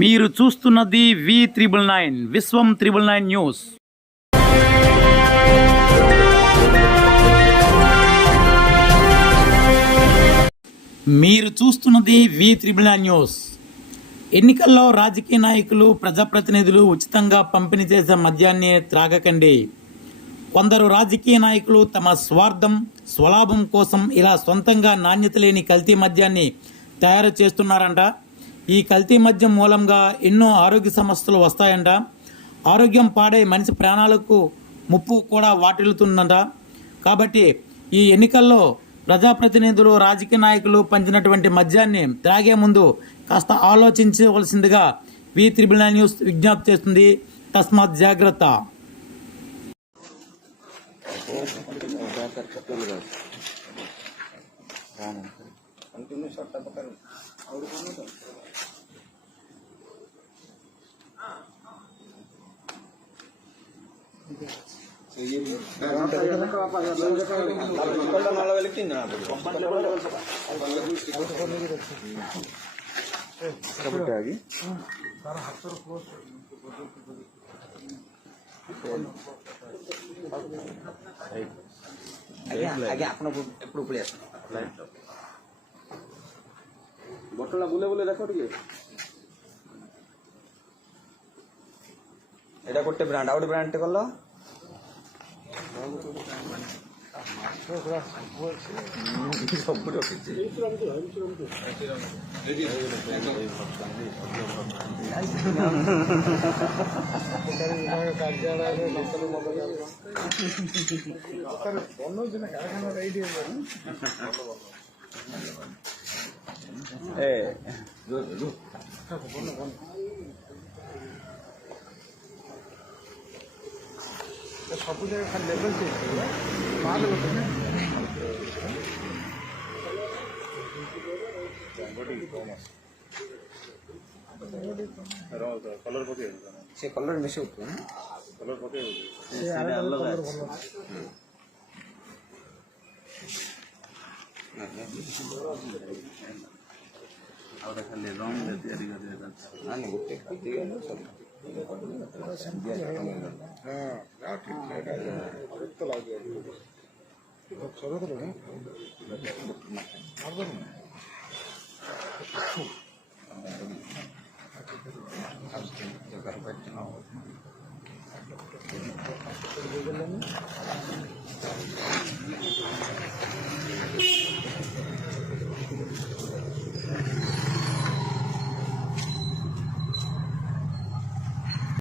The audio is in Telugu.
మీరు చూస్తున్నది V999 విశ్వం 999 న్యూస్. మీరు చూస్తున్నది V999 న్యూస్. ఎన్నికల్లో రాజకీయ నాయకులు, ప్రజాప్రతినిధులు ఉచితంగా పంపిణీ చేసే మద్యాన్ని త్రాగకండి. కొందరు రాజకీయ నాయకులు తమ స్వార్థం, స్వలాభం కోసం ఇలా సొంతంగా నాణ్యత లేని కల్తీ మద్యాన్ని తయారు చేస్తున్నారంట. ఈ కల్తీ మద్యం మూలంగా ఎన్నో ఆరోగ్య సమస్యలు వస్తాయంట. ఆరోగ్యం పాడై మనిషి ప్రాణాలకు ముప్పు కూడా వాటిల్లుతుందంట. కాబట్టి ఈ ఎన్నికల్లో ప్రజాప్రతినిధులు, రాజకీయ నాయకులు పంచినటువంటి మద్యాన్ని త్రాగే ముందు కాస్త ఆలోచించవలసిందిగా V999 న్యూస్ విజ్ఞప్తి చేస్తుంది. తస్మాత్ జాగ్రత్త. বটলটা বলে বলে দেখো টিকে এটা করতে ব্র্যান্ড আউট ব্র্যান্ডটা করলো সবগুলো রকেছে सब जगह खाली लेवल चेंज माल होते हैं कलर पके से कलर मिसे होते हैं कलर पके से अलग है और खाली रंग दे तैयारी कर देता हां नहीं गुट्टे ठीक है सब हां ठीक है तो लग गया चलो तो नहीं अब